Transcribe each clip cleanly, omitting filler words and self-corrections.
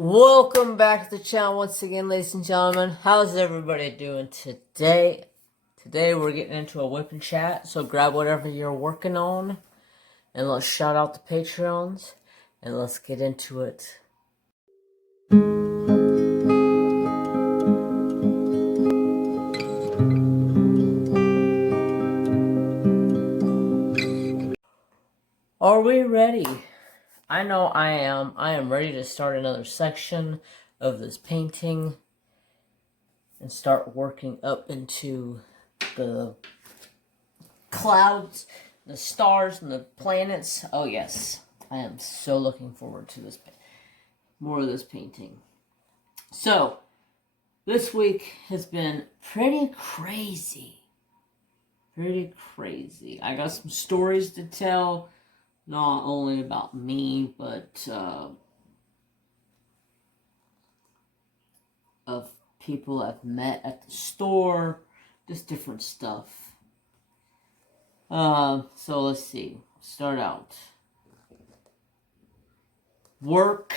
Welcome back to the channel once again, ladies and gentlemen. How's everybody doing today? Today we're getting into a whipping chat, so grab whatever you're working on and let's shout out the Patreons and let's get into it. Are we ready? I know I am. I am ready to start another section of this painting and start working up into the clouds, the stars, and the planets. Oh yes, I am so looking forward to this. More of this painting. So, this week has been pretty crazy. Pretty crazy. I got some stories to tell, not only about me, but of people I've met at the store, just different stuff. So let's see. Start out. Work.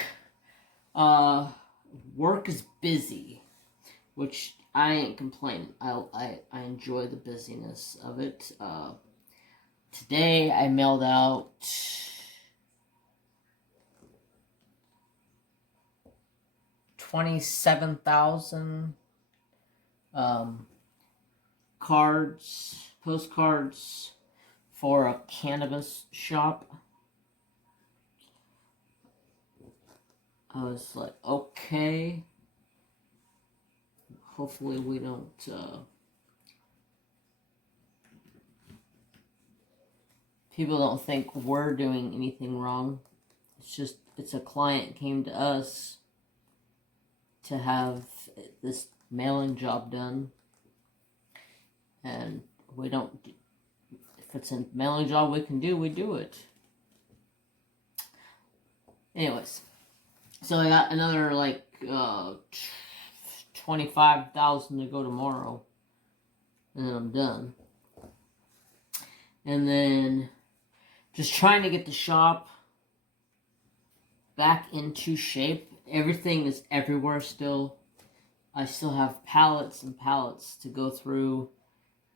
Work is busy, which I ain't complaining. I enjoy the busyness of it. Today I mailed out 27,000 postcards for a cannabis shop. I was like, okay. Hopefully we don't, people don't think we're doing anything wrong. It's just, it's a client came to us to have this mailing job done. And we don't, if it's a mailing job we can do, we do it. Anyways. So I got another, like, 25,000 to go tomorrow. And then I'm done. And then just trying to get the shop back into shape. Everything is everywhere still. I still have pallets and pallets to go through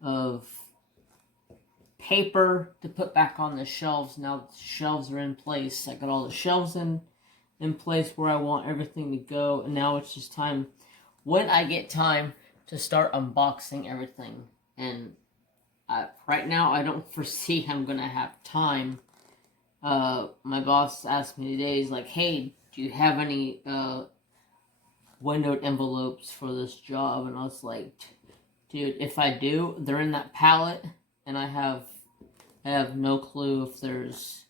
of paper to put back on the shelves. Now the shelves are in place. I got all the shelves in place where I want everything to go, and now it's just time, when I get time, to start unboxing everything. And right now I don't foresee I'm gonna have time. My boss asked me today, he's like, hey, do you have any windowed envelopes for this job? And I was like, dude, if I do, they're in that pallet, and I have no clue if there's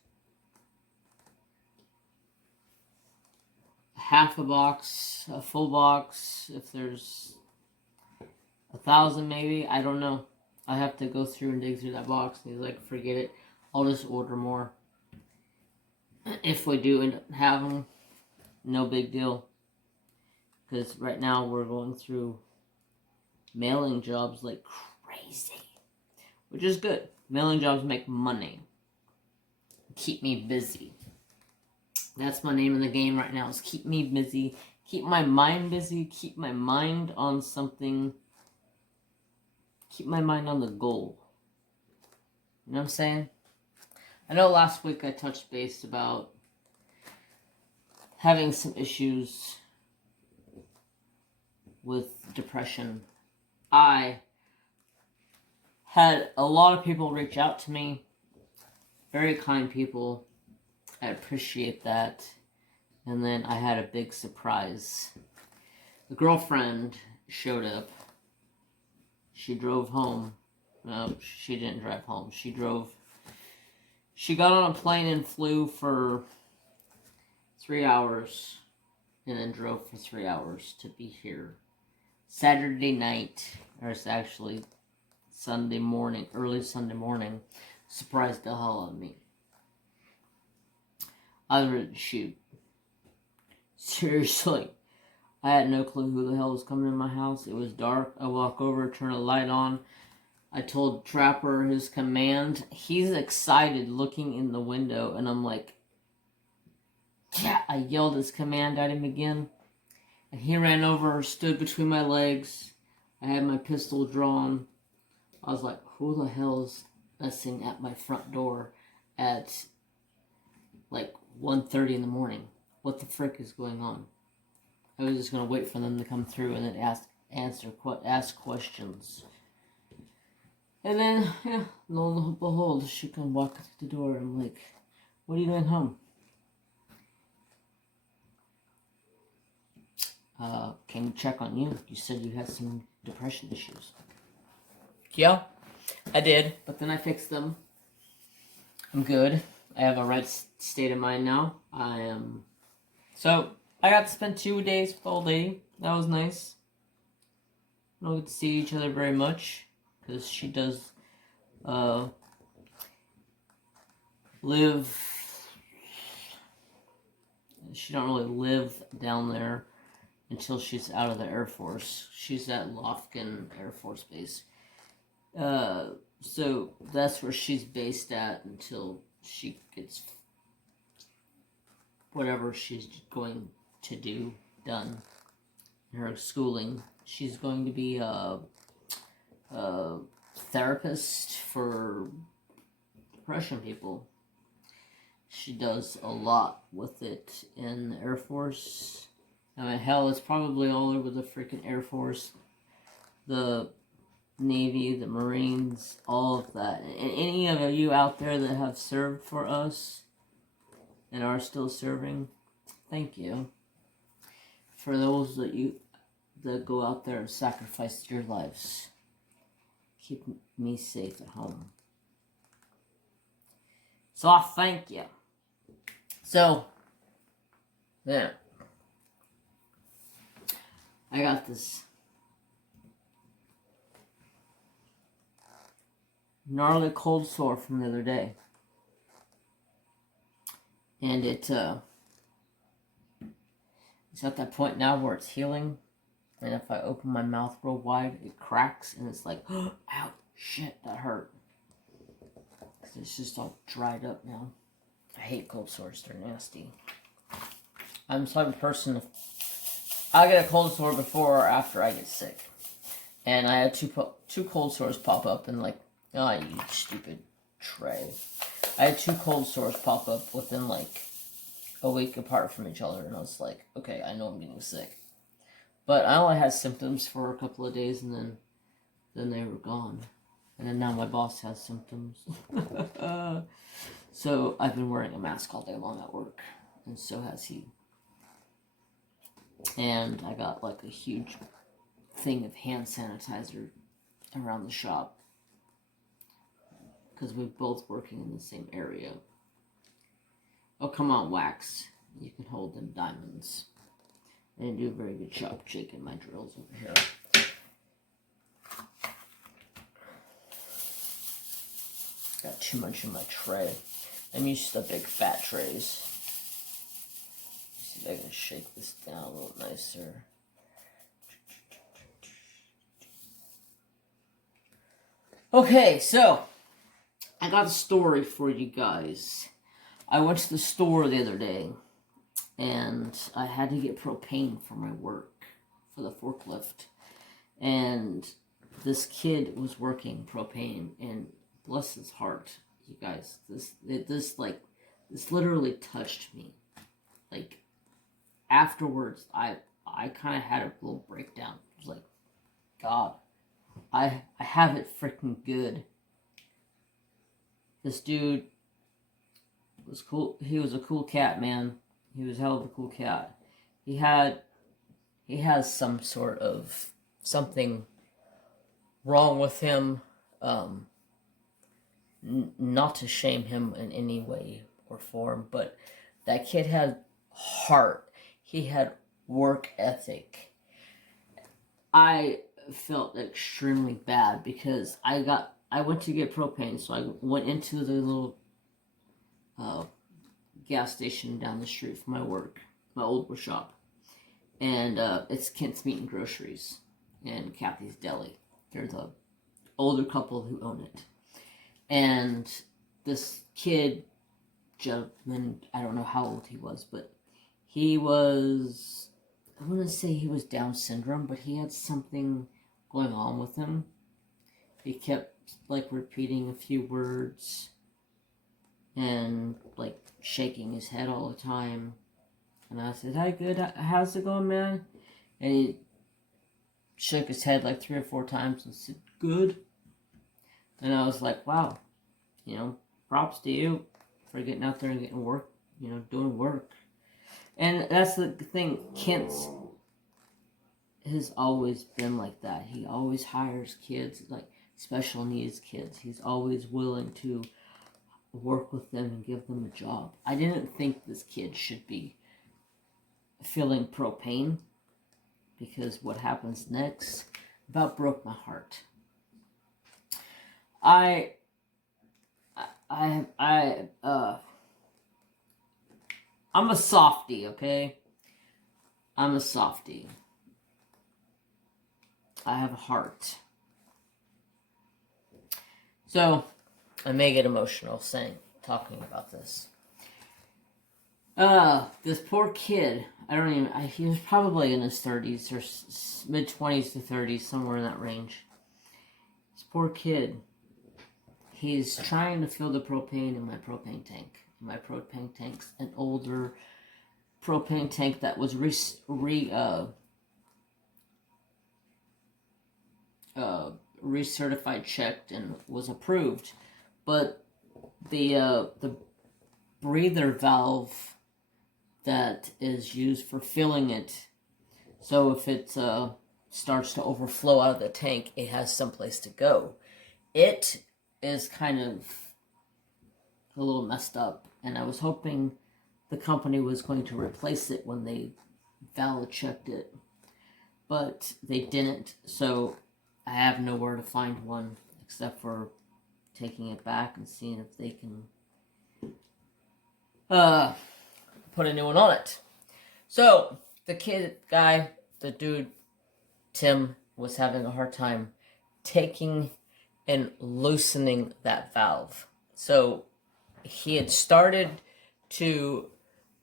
half a box, a full box, if there's 1,000 maybe, I don't know. I have to go through and dig through that box. And he's like, forget it, I'll just order more. If we do end up having them, no big deal. Because right now we're going through mailing jobs like crazy. Which is good. Mailing jobs make money. Keep me busy. That's my name in the game right now, is keep me busy. Keep my mind busy. Keep my mind on something. Keep my mind on the goal. You know what I'm saying? I know last week I touched base about having some issues with depression. I had a lot of people reach out to me. Very kind people. I appreciate that. And then I had a big surprise. The girlfriend showed up. She drove home. No, she didn't drive home. She got on a plane and flew for 3 hours. And then drove for 3 hours to be here. Saturday night, or it's actually Sunday morning, early Sunday morning. Surprised the hell out of me. I was ready to shoot. Seriously. I had no clue who the hell was coming in my house. It was dark. I walk over, turn a light on. I told Trapper his command. He's excited looking in the window, and I'm like, Yeah, I yelled his command at him again. And he ran over, stood between my legs. I had my pistol drawn. I was like, who the hell is messing at my front door at like 1:30 in the morning? What the frick is going on? I was just going to wait for them to come through and then ask questions. And then, yeah, lo and behold, she come walking through the door. I'm like, what are you doing home? Can we check on you? You said you had some depression issues. Yeah, I did, but then I fixed them. I'm good. I have a right state of mind now. So, I got to spend 2 days with the old lady. That was nice. We don't get to see each other very much, because she does, live... She don't really live down there until she's out of the Air Force. She's at Lofkin Air Force Base. So that's where she's based at until she gets whatever she's going to do done in her schooling. She's going to be a therapist for depression people. She does a lot with it in the Air Force. I mean, hell, it's probably all over the freaking Air Force, the Navy, the Marines, all of that. And any of you out there that have served for us and are still serving, thank you. For those that go out there and sacrifice your lives, keep me safe at home. So I thank you. So, yeah. I got this gnarly cold sore from the other day. And it's at that point now where it's healing. And if I open my mouth real wide, it cracks. And it's like, oh, ow, shit, that hurt. Because it's just all dried up now. I hate cold sores. They're nasty. I'm the type of person, I get a cold sore before or after I get sick. And I had two cold sores pop up and like, oh, you stupid tray. I had 2 cold sores pop up within like a week apart from each other. And I was like, okay, I know I'm getting sick. But I only had symptoms for a couple of days and then they were gone. And then now my boss has symptoms. So I've been wearing a mask all day long at work. And so has he. And I got like a huge thing of hand sanitizer around the shop. Because we're both working in the same area. Oh, come on, Wax. You can hold them diamonds. I didn't do a very good job shaking my drills over here. Got too much in my tray. I'm used to the big fat trays. See if I can shake this down a little nicer. Okay, so I got a story for you guys. I went to the store the other day and I had to get propane for my work for the forklift. And this kid was working propane, and bless his heart, you guys, this literally touched me. Like, afterwards, I kind of had a little breakdown. I was like, God, I have it freaking good. This dude was cool. He was a cool cat, man. He was a hell of a cool cat. He has some sort of something wrong with him. Not to shame him in any way or form, but that kid had heart. He had work ethic. I felt extremely bad because I went to get propane, so I went into the little gas station down the street from my work, my old work shop, and it's Kent's Meat and Groceries and Kathy's Deli. They're the older couple who own it, and this kid, gentleman, I don't know how old he was, but He was, I wouldn't say he was Down syndrome, but he had something going on with him. He kept, like, repeating a few words and, like, shaking his head all the time. And I said, "Hi, good, how's it going, man?" And he shook his head like 3 or 4 times and said, "Good." And I was like, wow, props to you for getting out there and getting work, doing work. And that's the thing, Kent has always been like that. He always hires kids, like special needs kids. He's always willing to work with them and give them a job. I didn't think this kid should be feeling propane, because what happens next about broke my heart. I'm a softie, okay? I'm a softie. I have a heart. So, I may get emotional talking about this. This poor kid, he was probably in his 30s or mid-20s to 30s, somewhere in that range. This poor kid, he's trying to fill the propane in my propane tank. My propane tank's an older propane tank that was recertified, checked, and was approved. But the breather valve that is used for filling it, so if it starts to overflow out of the tank, it has someplace to go. It is kind of a little messed up, and I was hoping the company was going to replace it when they valve checked it, but they didn't, so I have nowhere to find one except for taking it back and seeing if they can put a new one on it. So the dude Tim, was having a hard time taking and loosening that valve. So he had started to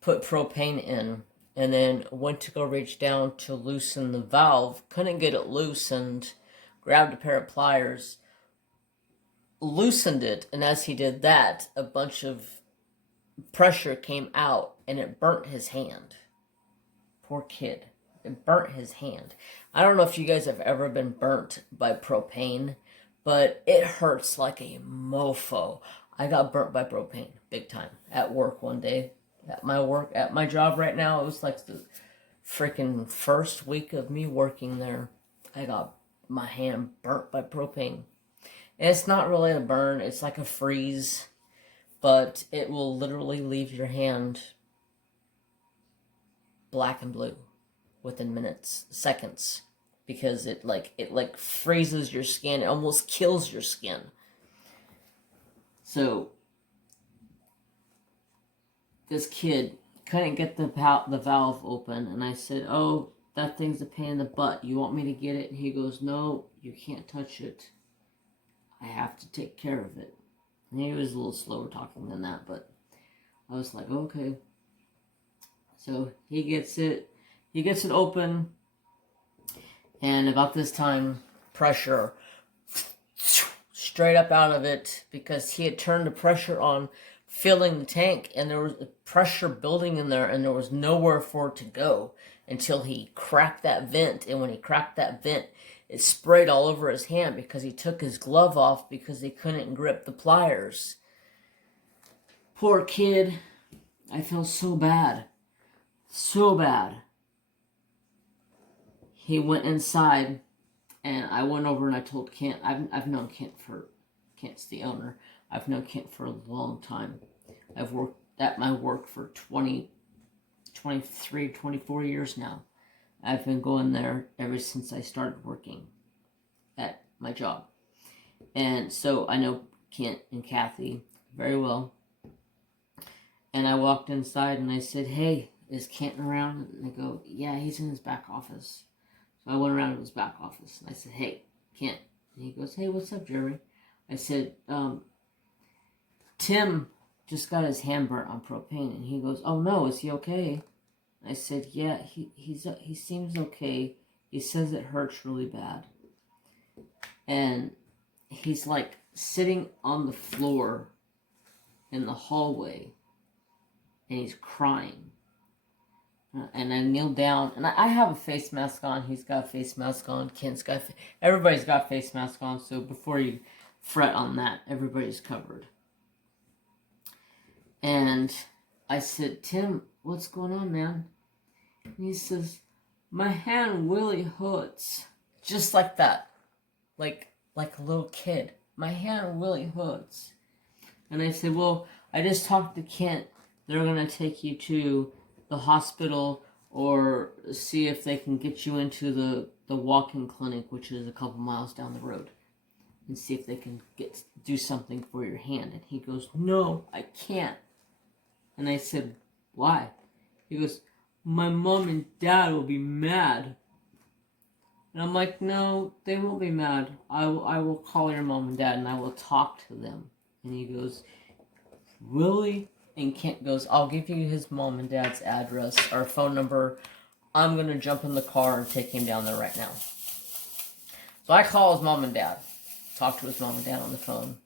put propane in, and then went to go reach down to loosen the valve, couldn't get it loosened, grabbed a pair of pliers, loosened it, and as he did that, a bunch of pressure came out, and it burnt his hand. Poor kid. It burnt his hand. I don't know if you guys have ever been burnt by propane, but it hurts like a mofo. I got burnt by propane, big time, at work one day. At my job right now, it was like the freaking first week of me working there. I got my hand burnt by propane. And it's not really a burn, it's like a freeze, but it will literally leave your hand black and blue within minutes, seconds, because it freezes your skin. It almost kills your skin. So this kid couldn't get the valve open, and I said, "Oh, that thing's a pain in the butt. You want me to get it?" And he goes, "No, you can't touch it. I have to take care of it." And he was a little slower talking than that, but I was like, okay. So he gets it open, and about this time, pressure straight up out of it, because he had turned the pressure on, filling the tank, and there was pressure building in there, and there was nowhere for it to go until he cracked that vent. And when he cracked that vent, it sprayed all over his hand because he took his glove off because he couldn't grip the pliers. Poor kid. I feel so bad. So bad. He went inside, and I went over and I told Kent. I've known Kent's the owner. I've known Kent for a long time. I've worked at my work for 23, 24 years now. I've been going there ever since I started working at my job. And so I know Kent and Kathy very well. And I walked inside and I said, "Hey, is Kent around?" And they go, "Yeah, he's in his back office." So I went around to his back office and I said, "Hey, Kent." And he goes, "Hey, what's up, Jeremy?" I said, "Tim just got his hand burnt on propane." And he goes, "Oh no, is he okay?" I said, yeah, he seems okay. He says it hurts really bad. And he's like sitting on the floor in the hallway and he's crying. And I kneel down, and I have a face mask on. He's got a face mask on. Kent's got, everybody's got face mask on. So before you fret on that, everybody's covered. And I said, Tim, what's going on, man? And he says, my hand really hurts. Just like that. Like a little kid. My hand really hurts. And I said, well, I just talked to Kent. They're going to take you to the hospital or see if they can get you into the walk-in clinic, which is a couple miles down the road, and see if they can do something for your hand. And he goes, no, I can't. And I said, why? He goes, my mom and dad will be mad. And I'm like, no, they won't be mad. I will call your mom and dad and I will talk to them. And he goes, really? And Kent goes, I'll give you his mom and dad's address or phone number. I'm going to jump in the car and take him down there right now. So I call his mom and dad. Talk to his mom and dad on the phone.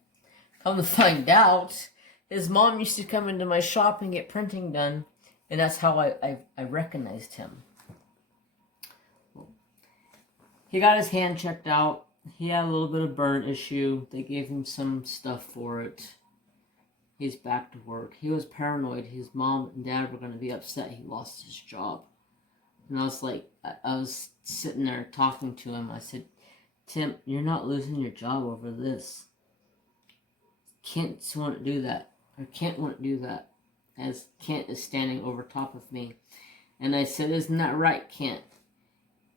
Come to find out, his mom used to come into my shop and get printing done. And that's how I recognized him. He got his hand checked out. He had a little bit of burn issue. They gave him some stuff for it. He's back to work. He was paranoid. His mom and dad were going to be upset he lost his job. And I was like, I was sitting there talking to him. I said, Tim, you're not losing your job over this. Kent won't do that. Or Kent won't do that. As Kent is standing over top of me. And I said, isn't that right, Kent?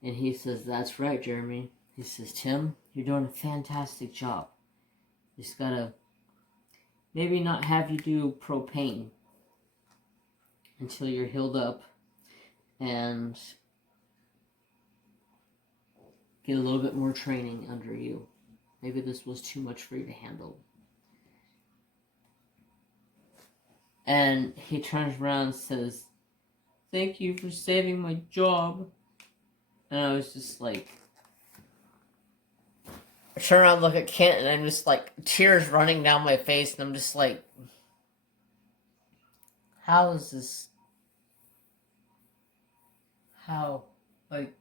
And he says, that's right, Jeremy. He says, Tim, you're doing a fantastic job. You just gotta maybe not have you do propane until you're healed up and get a little bit more training under you. Maybe this was too much for you to handle. And he turns around and says, thank you for saving my job. And I was just like, I turn around and look at Kent, and I'm just like, tears running down my face, and I'm just like, how is this? How? Like,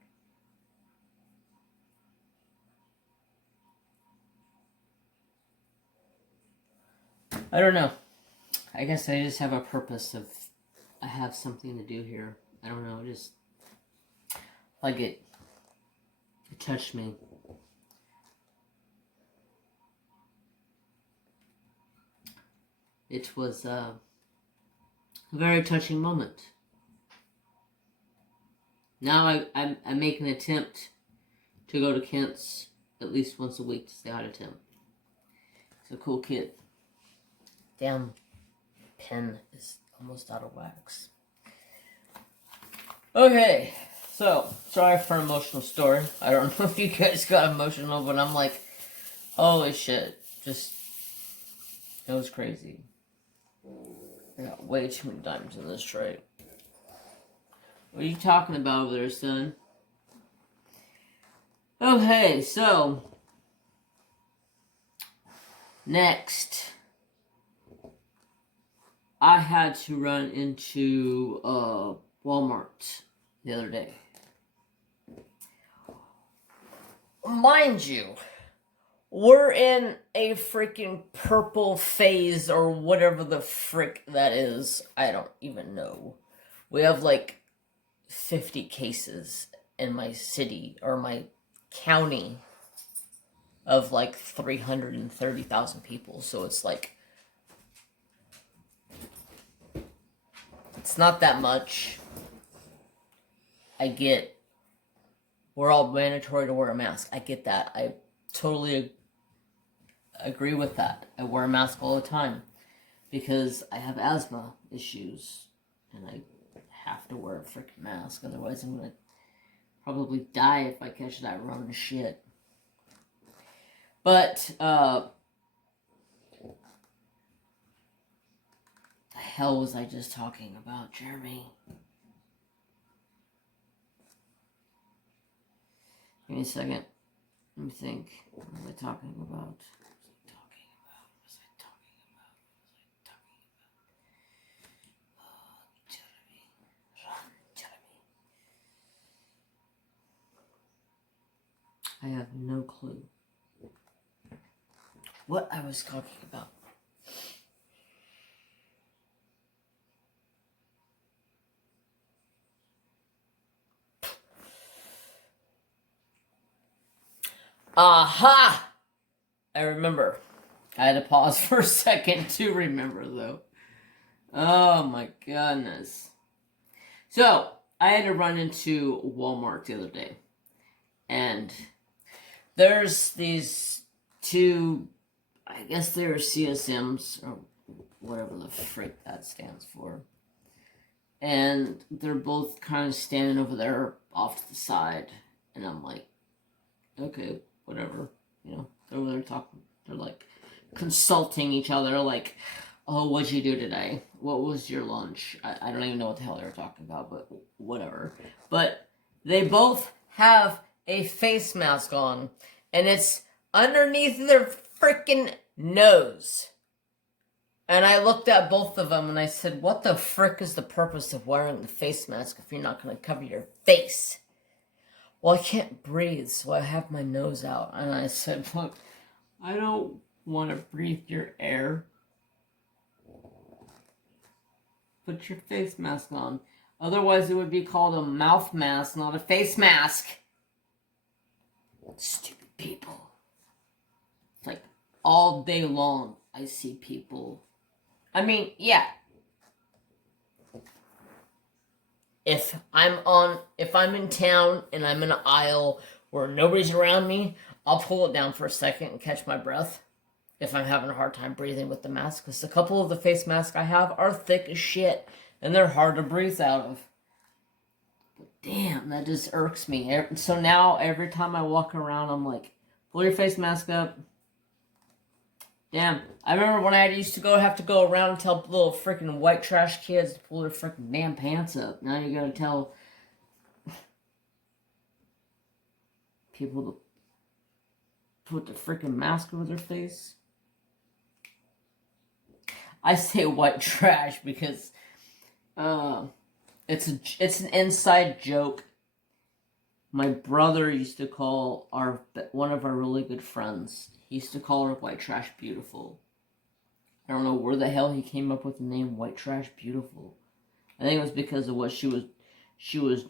I don't know. I guess I just have a purpose of, I have something to do here. I don't know, just, like it touched me. It was a very touching moment. Now I make an attempt to go to Kent's at least once a week to say hi to Tim. He's a cool kid. Damn pen is almost out of wax. Okay, so sorry for an emotional story. I don't know if you guys got emotional, but I'm like, holy shit, just, it was crazy. I got way too many diamonds in this tray. What are you talking about over there, son? Okay, so next, I had to run into Walmart the other day. Mind you, we're in a freaking purple phase or whatever the frick that is. I don't even know. We have like 50 cases in my city or my county of like 330,000 people. So it's like, it's not that much. I get, we're all mandatory to wear a mask. I get that. I totally agree with that. I wear a mask all the time because I have asthma issues and I have to wear a freaking mask. Otherwise I'm going to probably die if I catch that Rona shit. But, the hell was I just talking about, Jeremy? me a second. Let me think. What was I talking about? I have no clue what I was talking about. Aha! I remember. I had to pause for a second to remember, though. Oh my goodness. So, I had to run into Walmart the other day. And there's these two, I guess they were CSMs, or whatever the frick that stands for. And they're both kind of standing over there off to the side. And I'm like, okay, whatever. You know, they're over there talking. They're like consulting each other, like, oh, what'd you do today? What was your lunch? I don't even know what the hell they were talking about, but whatever. But they both have a face mask on, and it's underneath their freaking nose. And I looked at both of them and I said, what the frick is the purpose of wearing the face mask if you're not going to cover your face? Well, I can't breathe, so I have my nose out. And I said, look, I don't want to breathe your air. Put your face mask on. Otherwise, it would be called a mouth mask, not a face mask. Stupid people. It's like all day long, I see people. I mean, yeah. If I'm in town and I'm in an aisle where nobody's around me, I'll pull it down for a second and catch my breath if I'm having a hard time breathing with the mask. Because a couple of the face masks I have are thick as shit and they're hard to breathe out of. But damn, that just irks me. So now every time I walk around, I'm like, pull your face mask up. Damn, I remember when I used to have to go around and tell little freaking white trash kids to pull their freaking damn pants up. Now you gotta tell people to put the freaking mask over their face. I say white trash because it's an inside joke. My brother used to call one of our really good friends. He used to call her White Trash Beautiful. I don't know where the hell he came up with the name White Trash Beautiful. I think it was because of what she was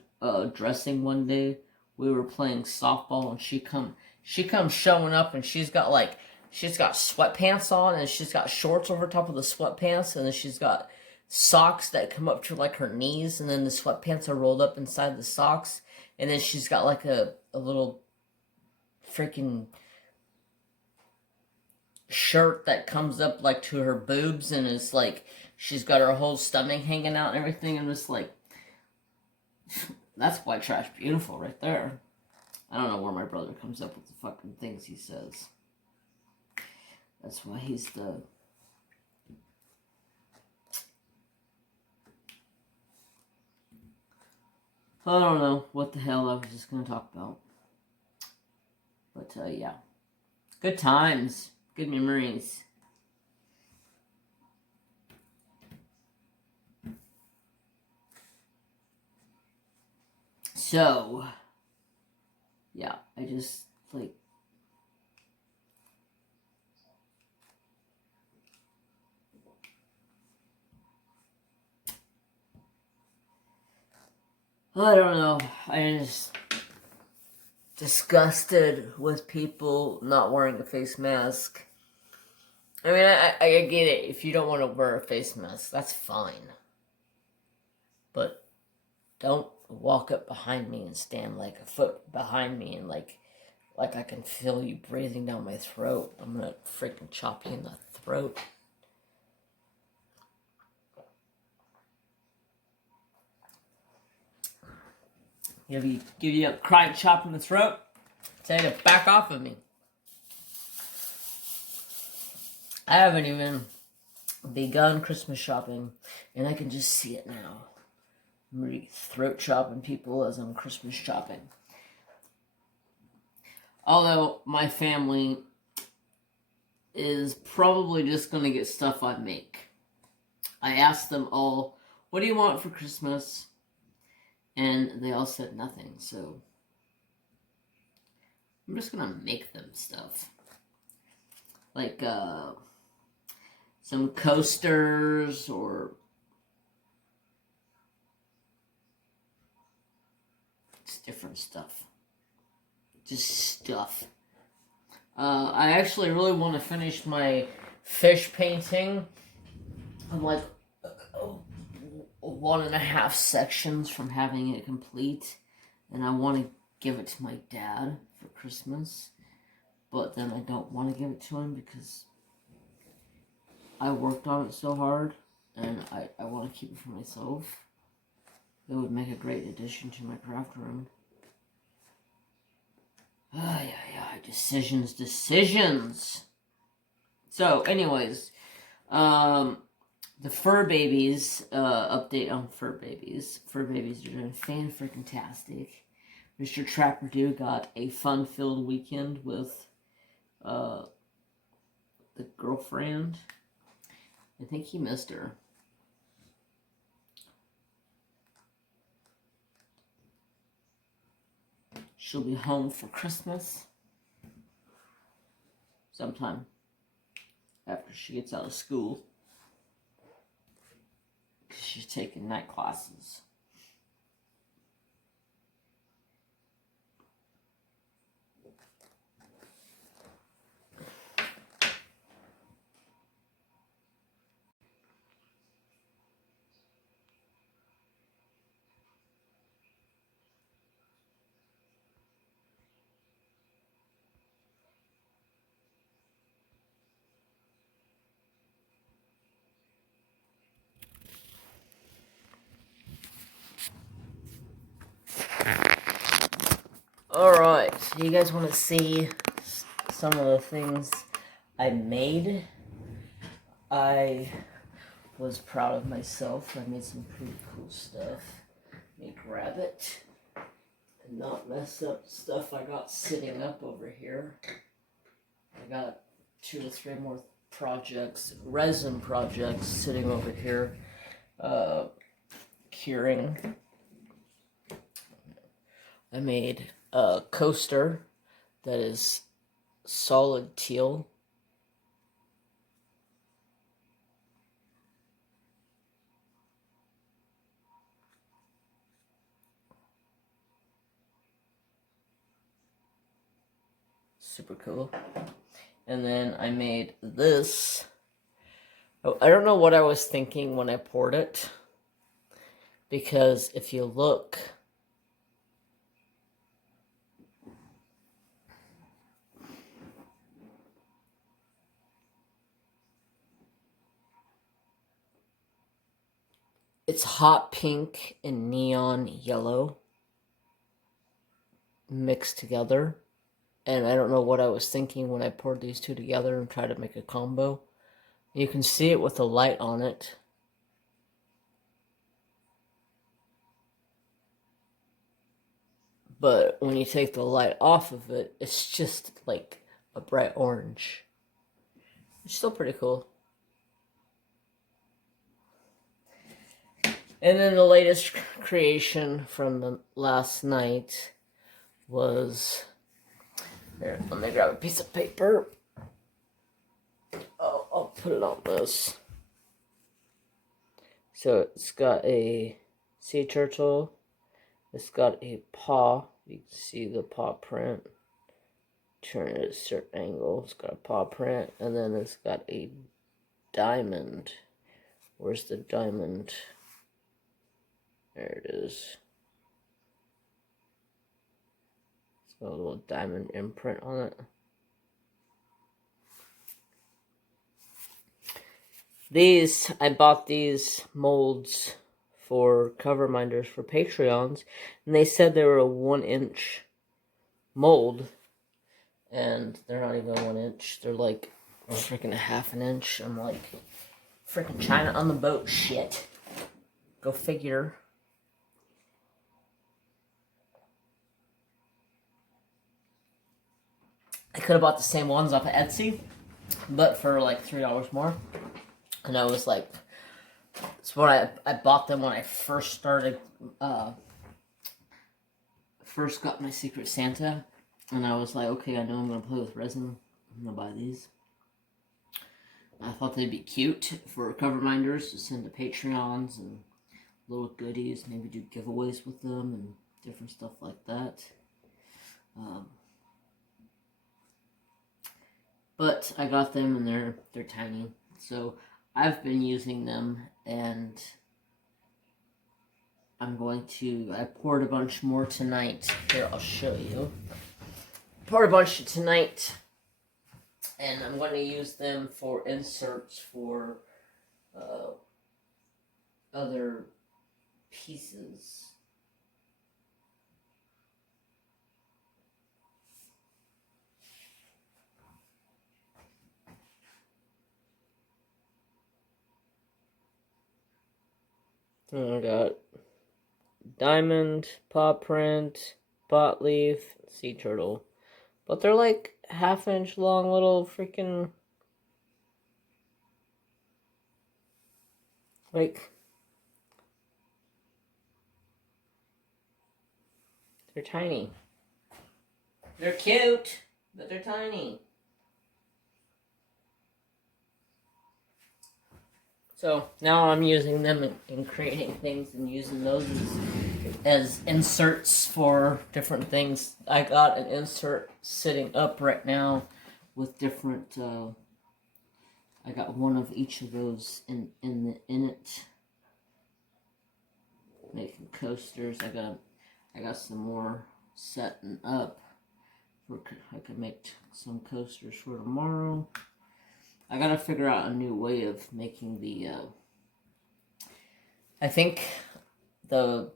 dressing one day. We were playing softball and she comes showing up and she's got sweatpants on and she's got shorts over top of the sweatpants and then she's got socks that come up to like her knees and then the sweatpants are rolled up inside the socks and then she's got like a little freaking shirt that comes up like to her boobs and is like she's got her whole stomach hanging out and everything and it's like that's White Trash Beautiful right there. I don't know where my brother comes up with the fucking things he says. That's why he's the I don't know what the hell I was just gonna talk about. But yeah. Good times. Good memories. So, yeah, I just, like, I don't know, I just disgusted with people not wearing a face mask. I mean, I get it. If you don't want to wear a face mask, that's fine. But don't walk up behind me and stand like a foot behind me and like I can feel you breathing down my throat. I'm gonna freaking chop you in the throat. Give you a crying chop in the throat. Tell you to back off of me. I haven't even begun Christmas shopping, and I can just see it now. I'm really throat chopping people as I'm Christmas shopping. Although my family is probably just going to get stuff I make. I asked them all, what do you want for Christmas? And they all said nothing, so I'm just going to make them stuff. Like, some coasters or it's different stuff. Just stuff. I actually really want to finish my fish painting. I'm like 1.5 sections from having it complete, and I want to give it to my dad for Christmas, but then I don't want to give it to him because I worked on it so hard, and I want to keep it for myself. It would make a great addition to my craft room. Decisions. So, anyways, the fur babies, update on fur babies. Fur babies are doing fan-freaking-tastic. Mr. Trapperdo got a fun-filled weekend with, the girlfriend. I think he missed her. She'll be home for Christmas. Sometime after she gets out of school. She's taking night classes. Alright, so you guys want to see some of the things I made? I was proud of myself. I made some pretty cool stuff. Let me grab it and not mess up stuff I got sitting up over here. I got 2 or 3 more projects, resin projects sitting over here, curing. I made a coaster that is solid teal. Super cool. And then I made this. Oh, I don't know what I was thinking when I poured it, because if you look, it's hot pink and neon yellow mixed together. And I don't know what I was thinking when I poured these two together and tried to make a combo. You can see it with the light on it. But when you take the light off of it, it's just like a bright orange. It's still pretty cool. And then the latest creation from the last night was... Here, let me grab a piece of paper. Oh, I'll put it on this. So it's got a sea turtle. It's got a paw. You can see the paw print. Turn it at a certain angle. It's got a paw print. And then it's got a diamond. Where's the diamond? There it is. It's got a little diamond imprint on it. I bought these molds for cover minders for Patreons, and they said they were a 1-inch mold, and they're not even 1 inch. They're like freaking a half an inch. I'm like, freaking China on the boat shit. Go figure. I could have bought the same ones off of Etsy, but for like $3 more. And I was like, it's when I bought them when I first started, first got my Secret Santa. And I was like, okay, I know I'm going to play with resin. I'm going to buy these. I thought they'd be cute for cover minders to send to Patreons and little goodies. Maybe do giveaways with them and different stuff like that. But I got them and they're tiny. So I've been using them, and I poured a bunch more tonight. Here, I'll show you. Poured a bunch tonight, and I'm going to use them for inserts for other pieces. I got diamond, paw print, bot leaf, sea turtle. But they're like half-inch long little freaking, like, they're tiny. They're cute, but they're tiny. So now I'm using them in creating things and using those as inserts for different things. I got an insert sitting up right now with different. I got one of each of those in it. Making coasters. I got some more setting up. I could make some coasters for tomorrow. I gotta figure out a new way of making the, I think the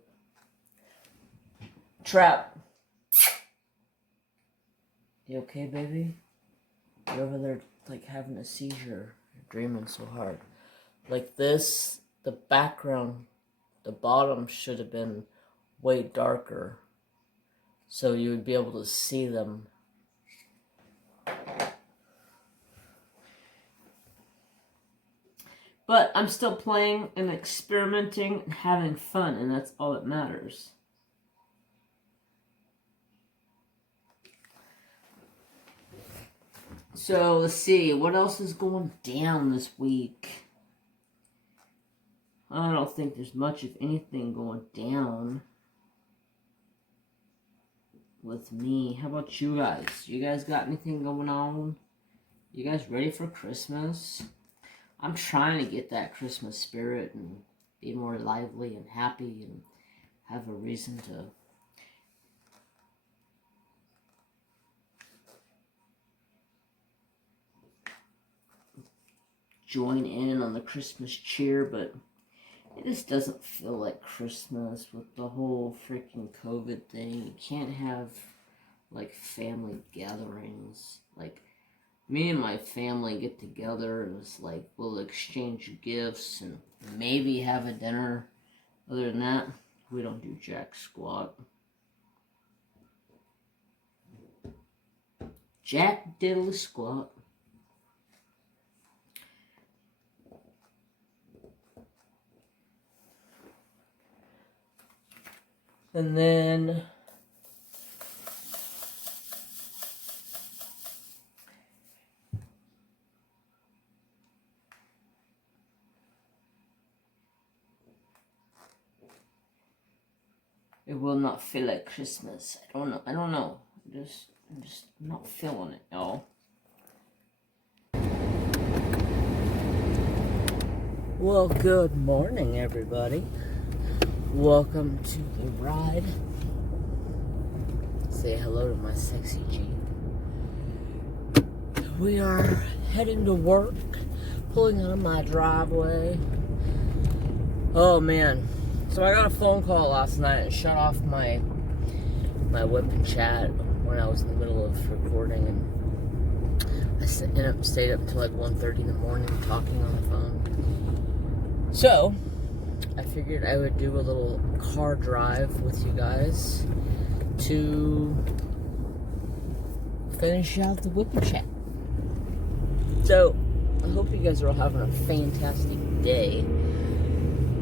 trap. You okay, baby? You're over there, like, having a seizure. You're dreaming so hard. Like this, the background, the bottom should have been way darker, so you would be able to see them. But I'm still playing and experimenting and having fun, and that's all that matters. So, let's see. What else is going down this week? I don't think there's much of anything going down with me. How about you guys? You guys got anything going on? You guys ready for Christmas? I'm trying to get that Christmas spirit and be more lively and happy and have a reason to join in on the Christmas cheer, but it just doesn't feel like Christmas with the whole freaking COVID thing. You can't have, like, family gatherings. Like, me and my family get together, and it's like, we'll exchange gifts and maybe have a dinner. Other than that, we don't do jack squat. Jack diddly squat. And then it will not feel like Christmas. I don't know. I'm just not feeling it, y'all. Well, good morning, everybody. Welcome to the ride. Say hello to my sexy Jeep. We are heading to work, pulling out of my driveway. Oh man. So I got a phone call last night and shut off my whip and chat when I was in the middle of recording, and I stayed up until like 1:30 in the morning talking on the phone. So I figured I would do a little car drive with you guys to finish out the whippy chat. So, I hope you guys are all having a fantastic day.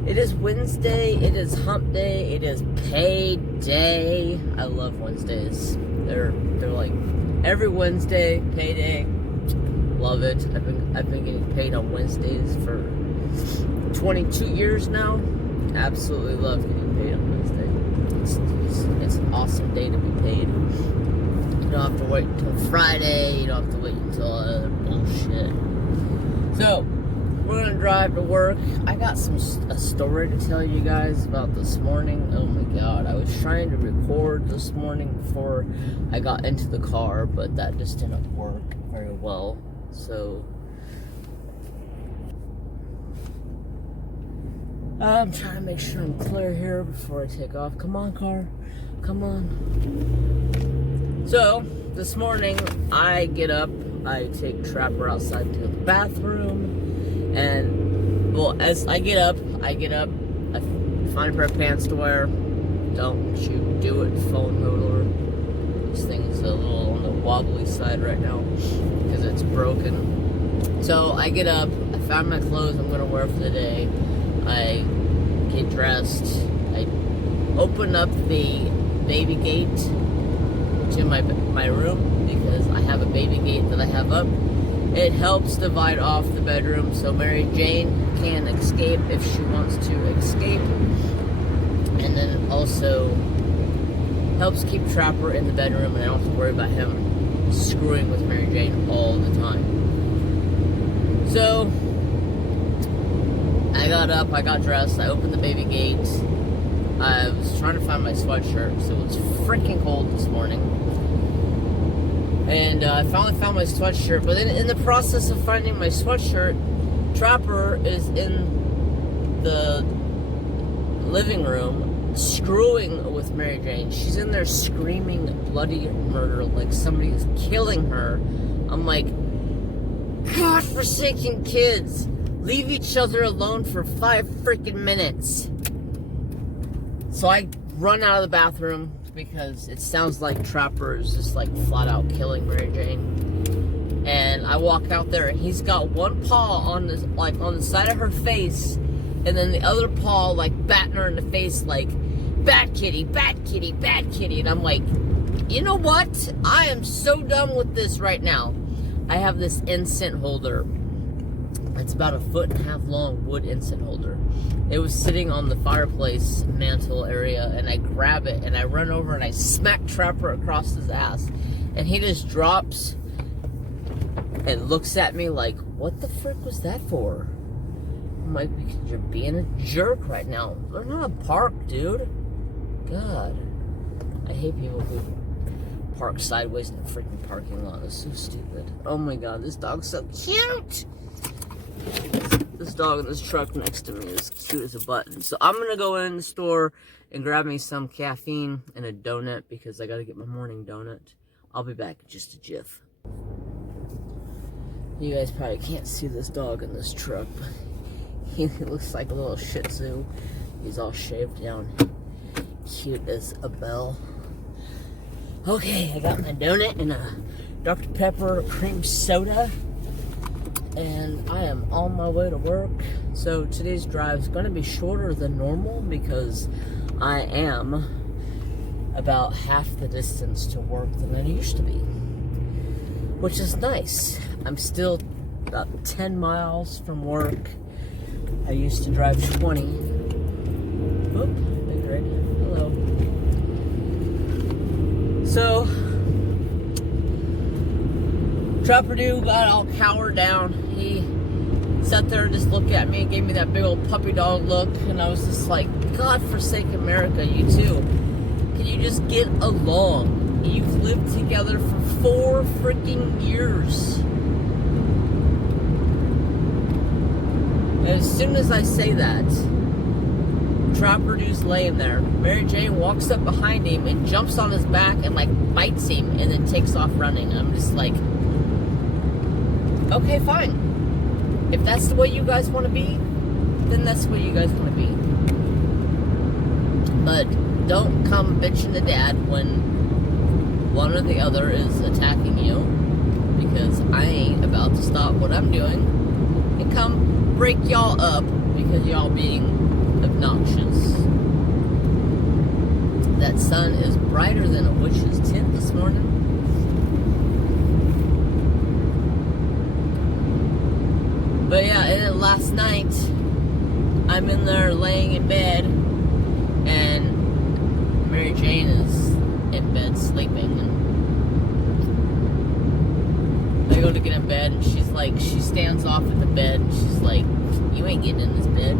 It is Wednesday, it is hump day, it is pay day. I love Wednesdays. They're like every Wednesday, payday. Love it. I've been getting paid on Wednesdays for 22 years now. Absolutely love getting paid on Wednesday. It's an awesome day to be paid. You don't have to wait until Friday. You don't have to wait until other bullshit. So, we're gonna drive to work. I got a story to tell you guys about this morning. Oh my god, I was trying to record this morning before I got into the car, but that just didn't work very well. So, I'm trying to make sure I'm clear here before I take off. Come on, car. Come on. So, this morning, I get up. I take Trapper outside to the bathroom. And, well, as I get up, I find a pair of pants to wear. Don't you do it, phone roller. This thing's a little on the wobbly side right now because it's broken. So I get up, I found my clothes I'm gonna wear for the day. I get dressed, I open up the baby gate to my room because I have a baby gate that I have up. It helps divide off the bedroom so Mary Jane can escape if she wants to escape. And then it also helps keep Trapper in the bedroom and I don't have to worry about him screwing with Mary Jane all the time. So, I got up, I got dressed, I opened the baby gate. I was trying to find my sweatshirt, so it was freaking cold this morning. And I finally found my sweatshirt, but then in the process of finding my sweatshirt, Trapper is in the living room screwing with Mary Jane. She's in there screaming bloody murder like somebody is killing her. I'm like, God-forsaken kids, leave each other alone for 5 freaking minutes. So I run out of the bathroom because it sounds like Trapper is just like flat out killing Mary Jane. And I walk out there and he's got one paw on the side of her face and then the other paw like batting her in the face like, bad kitty, bad kitty, bad kitty. And I'm like, you know what? I am so done with this right now. I have this incense holder. It's about 1.5 foot long wood incense holder. It was sitting on the fireplace mantle area and I grab it and I run over and I smack Trapper across his ass. And he just drops and looks at me like, what the frick was that for? I'm like, because you're being a jerk right now. We're not a park, dude. God. I hate people who park sideways in the freaking parking lot. It's so stupid. Oh my god, this dog's so cute! This dog in this truck next to me is cute as a button. So I'm gonna go in the store and grab me some caffeine and a donut because I gotta get my morning donut. I'll be back in just a jiff. You guys probably can't see this dog in this truck, but he looks like a little Shih Tzu. He's all shaved down. Cute as a bell. Okay, I got my donut and a Dr. Pepper cream soda. And I am on my way to work. So today's drive is going to be shorter than normal because I am about half the distance to work than I used to be. Which is nice. I'm still about 10 miles from work. I used to drive 20. Oop, big rig. Hello. So, Trapper dude got all cowered down. He sat there and just looked at me and gave me that big old puppy dog look. And I was just like, God-forsaken America, you too. Can you just get along? You've lived together for 4 freaking years. And as soon as I say that, Trapper dude's laying there. Mary Jane walks up behind him and jumps on his back and like bites him and then takes off running. I'm just like, okay, fine. If that's the way you guys want to be, then that's the way you guys want to be. But don't come bitching to Dad when one or the other is attacking you, because I ain't about to stop what I'm doing and come break y'all up because y'all being obnoxious. That sun is brighter than a witch's tent this morning. But yeah, and last night, I'm in there laying in bed, and Mary Jane is in bed sleeping, and I go to get in bed, and she's like, she stands off at the bed, and she's like, you ain't getting in this bed.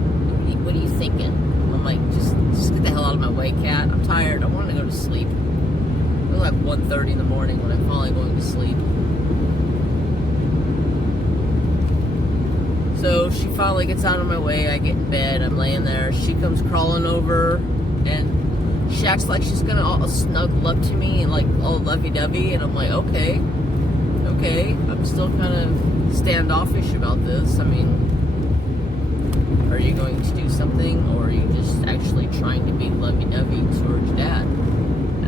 What are you thinking? I'm like, just get the hell out of my way, cat. I'm tired. I want to go to sleep. It was like 1:30 in the morning when I'm finally going to sleep. So she finally gets out of my way. I get in bed. I'm laying there. She comes crawling over, and she acts like she's gonna all snuggle up to me and like all lovey-dovey. And I'm like, okay. I'm still kind of standoffish about this. I mean, are you going to do something, or are you just actually trying to be lovey-dovey towards Dad?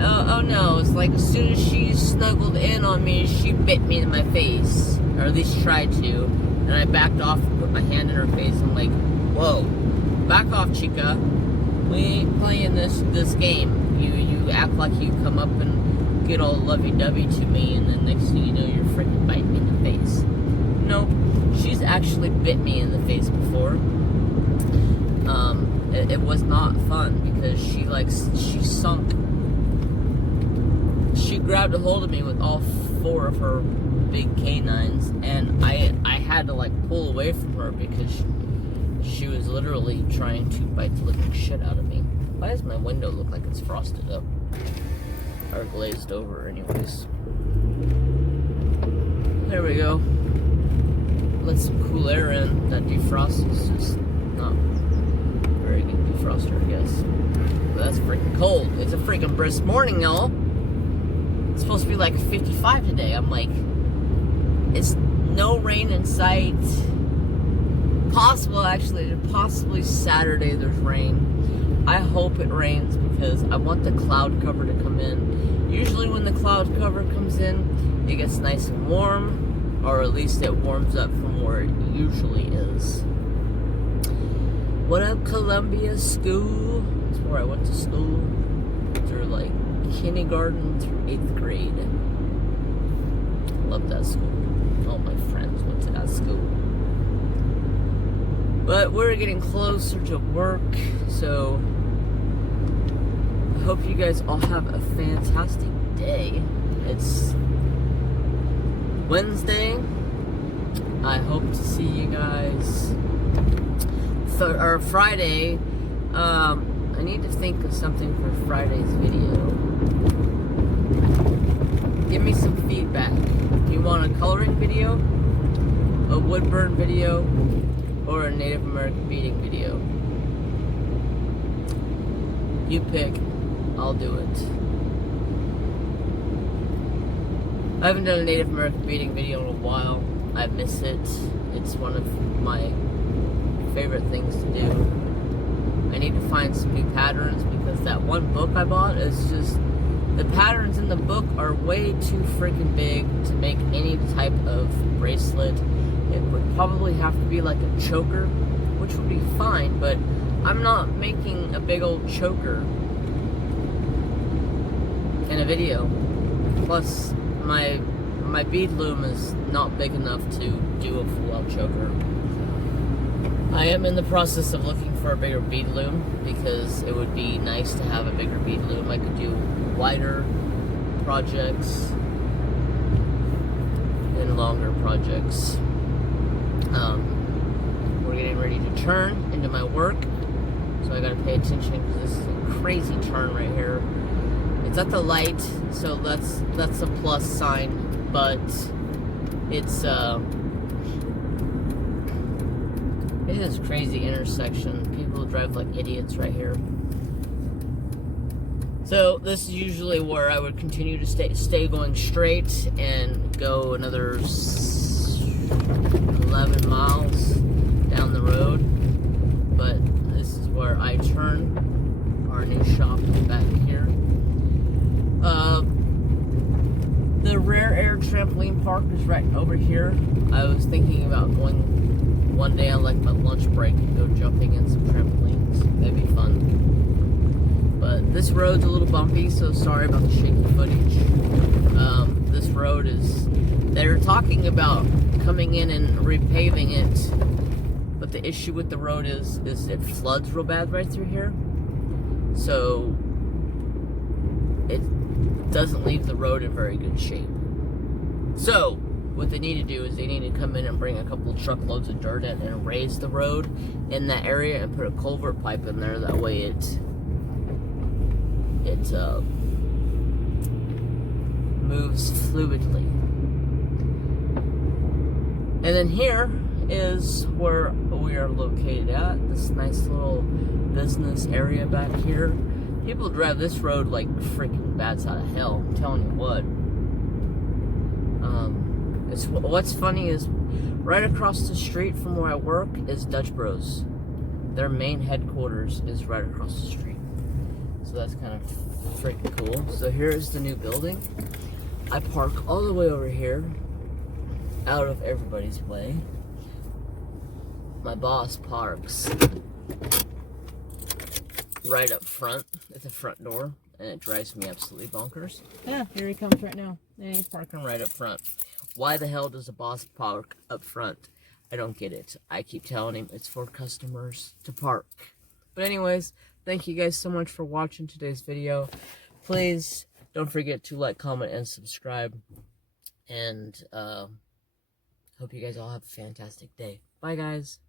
Oh no! It's like as soon as she snuggled in on me, she bit me in my face, or at least tried to. And I backed off and put my hand in her face. I'm like, whoa, back off, chica. We ain't playing this game. You act like you come up and get all lovey-dovey to me, and then next thing you know, you're freaking biting me in the face. Nope, she's actually bit me in the face before. It was not fun, because she sunk. She grabbed a hold of me with all 4 of her big canines, and I had to like pull away from her because she was literally trying to bite the living shit out of me. Why does my window look like it's frosted up or glazed over? Anyways, there we go. Let some cool air in. That defrost is just not very good defroster, I guess. But that's freaking cold. It's a freaking brisk morning, y'all. It's supposed to be like 55 today. I'm like, it's no rain in sight. Possible, actually, possibly Saturday there's rain. I hope it rains because I want the cloud cover to come in. Usually when the cloud cover comes in, it gets nice and warm, or at least it warms up from where it usually is. What up, Columbia School? That's where I went to school through like kindergarten through 8th grade. Love that school. All my friends went to that school. But we're getting closer to work, so I hope you guys all have a fantastic day. It's Wednesday. I hope to see you guys or Friday. I need to think of something for Friday's video. Give me some feedback. Do you want a coloring video, a wood burn video, or a Native American beading video? You pick. I'll do it. I haven't done a Native American beading video in a while. I miss it. It's one of my favorite things to do. I need to find some new patterns because that one book I bought is just, the patterns in the book are way too freaking big to make any type of bracelet. It would probably have to be like a choker, which would be fine, but I'm not making a big old choker in a video. Plus, my bead loom is not big enough to do a full-out choker. I am in the process of looking for a bigger bead loom because it would be nice to have a bigger bead loom. I could do wider projects and longer projects. We're getting ready to turn into my work, so I gotta pay attention because this is a crazy turn right here. It's at the light, so that's a plus sign, but it's it is a crazy intersection. People drive like idiots right here. So this is usually where I would continue to stay going straight and go another 11 miles down the road. But this is where I turn. Our new shop is back here. the Rare Air Trampoline Park is right over here. I was thinking about going one day on like my lunch break and go jumping in some trampolines. That'd be fun. But this road's a little bumpy, so sorry about the shaky footage. This road is, they're talking about coming in and repaving it, but the issue with the road is it floods real bad right through here. So it doesn't leave the road in very good shape. So what they need to do is they need to come in and bring a couple of truckloads of dirt in and raise the road in that area and put a culvert pipe in there. That way it moves fluidly. And then here is where we are located at. This nice little business area back here. People drive this road like freaking bats out of hell. I'm telling you what. What's funny is right across the street from where I work is Dutch Bros. Their main headquarters is right across the street. So that's kind of freaking cool. So here's the new building. I park all the way over here, out of everybody's way. My boss parks right up front at the front door, and it drives me absolutely bonkers. Yeah, here he comes right now. And he's parking right up front. Why the hell does the boss park up front? I don't get it. I keep telling him it's for customers to park. But anyways, thank you guys so much for watching today's video. Please don't forget to like, comment, and subscribe. And hope you guys all have a fantastic day. Bye, guys.